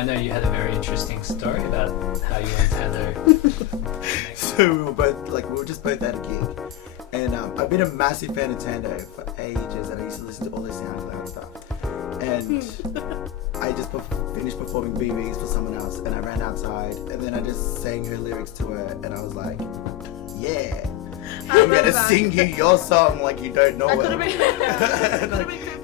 I know you had a very interesting story about how you and Thando. So we were just both at a gig, and I've been a massive fan of Thando for ages, and I used to listen to all their SoundCloud stuff. And I just finished performing BBs for someone else, and I ran outside, and then I just sang her lyrics to her, and I was like, yeah, I'm gonna sing you your song like you don't know it.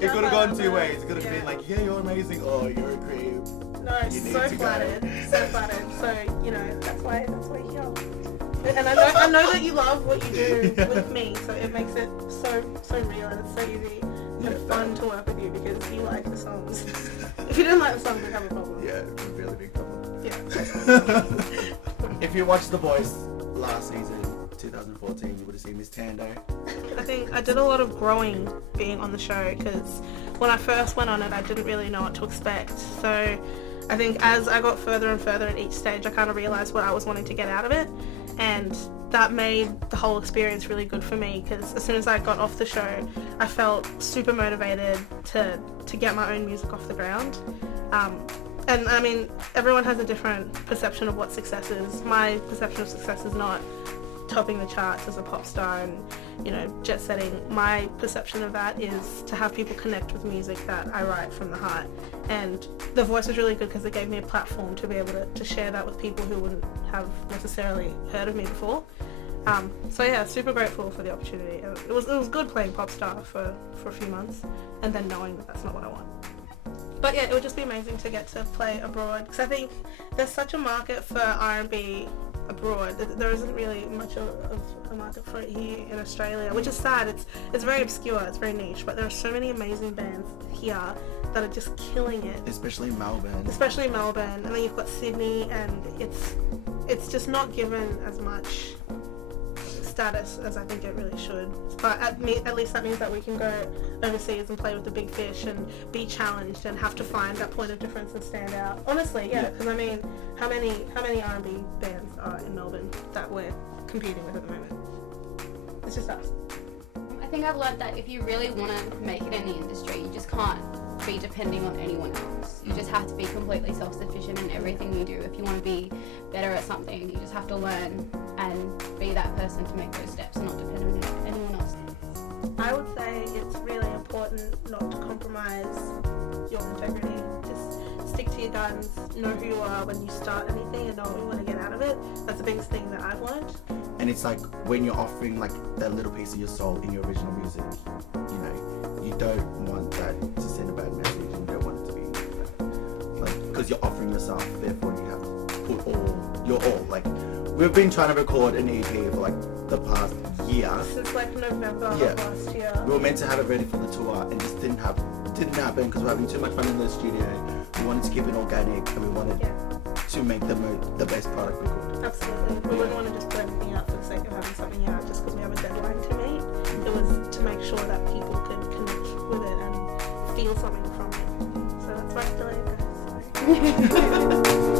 It could have gone two ways. It could have been like, yeah, you're amazing, or you're a creep. No, so flattered. So, you know, that's why you're here. And I know that you love what you do with me, so it makes it so real, and it's so easy and fun to work with you because you like the songs. If you didn't like the songs, we'd have a problem. Yeah, it's a really big problem. Yeah. If you watched The Voice last season, 2014, you would have seen Miss Thando. I think I did a lot of growing being on the show because when I first went on it, I didn't really know what to expect. So I think as I got further and further at each stage, I kind of realised what I was wanting to get out of it, and that made the whole experience really good for me because as soon as I got off the show, I felt super motivated to get my own music off the ground. And I mean, everyone has a different perception of what success is. My perception of success is not topping the charts as a pop star and, you know, jet setting. My perception of that is to have people connect with music that I write from the heart. And The Voice was really good because it gave me a platform to be able to share that with people who wouldn't have necessarily heard of me before. So yeah, super grateful for the opportunity. It was good playing pop star for a few months and then knowing that that's not what I want. But yeah, it would just be amazing to get to play abroad because I think there's such a market for R&B abroad. There isn't really much of a market for it here in Australia, which is sad. It's very obscure, it's very niche, but there are so many amazing bands here that are just killing it. Especially Melbourne. And then you've got Sydney, and it's just not given as much status as I think it really should. But at least that means that we can go overseas and play with the big fish and be challenged and have to find that point of difference and stand out. Honestly, yeah, because I mean, how many R&B bands are in Melbourne that we're competing with at the moment? It's just us. I think I've learned that if you really want to make it in the industry, you just can't be depending on anyone else. You just have to be completely self-sufficient in everything you do. If you want to be better at something, you just have to learn and be that person to make those steps and not depend on anyone else. I would say it's really important not to compromise your integrity. Just stick to your guns, know who you are when you start anything and know what you want to get out of it. That's the biggest thing that I've learned. And it's like when you're offering like that little piece of your soul in your original music, you know, you don't want that to send a bad message, and you don't want it to be like, because you're offering yourself, therefore you have to put your all. Like, we've been trying to record an EP for like the past year. Since like November of last year. We were meant to have it ready for the tour and just didn't happen because we're having too much fun in the studio. We wanted to keep it organic and we wanted to make the best product we could. Absolutely. We wouldn't want to just put everything out for the sake of having something out just because we have a deadline to meet. It was to make sure that people could connect with it and feel something from it. So that's my story, guys.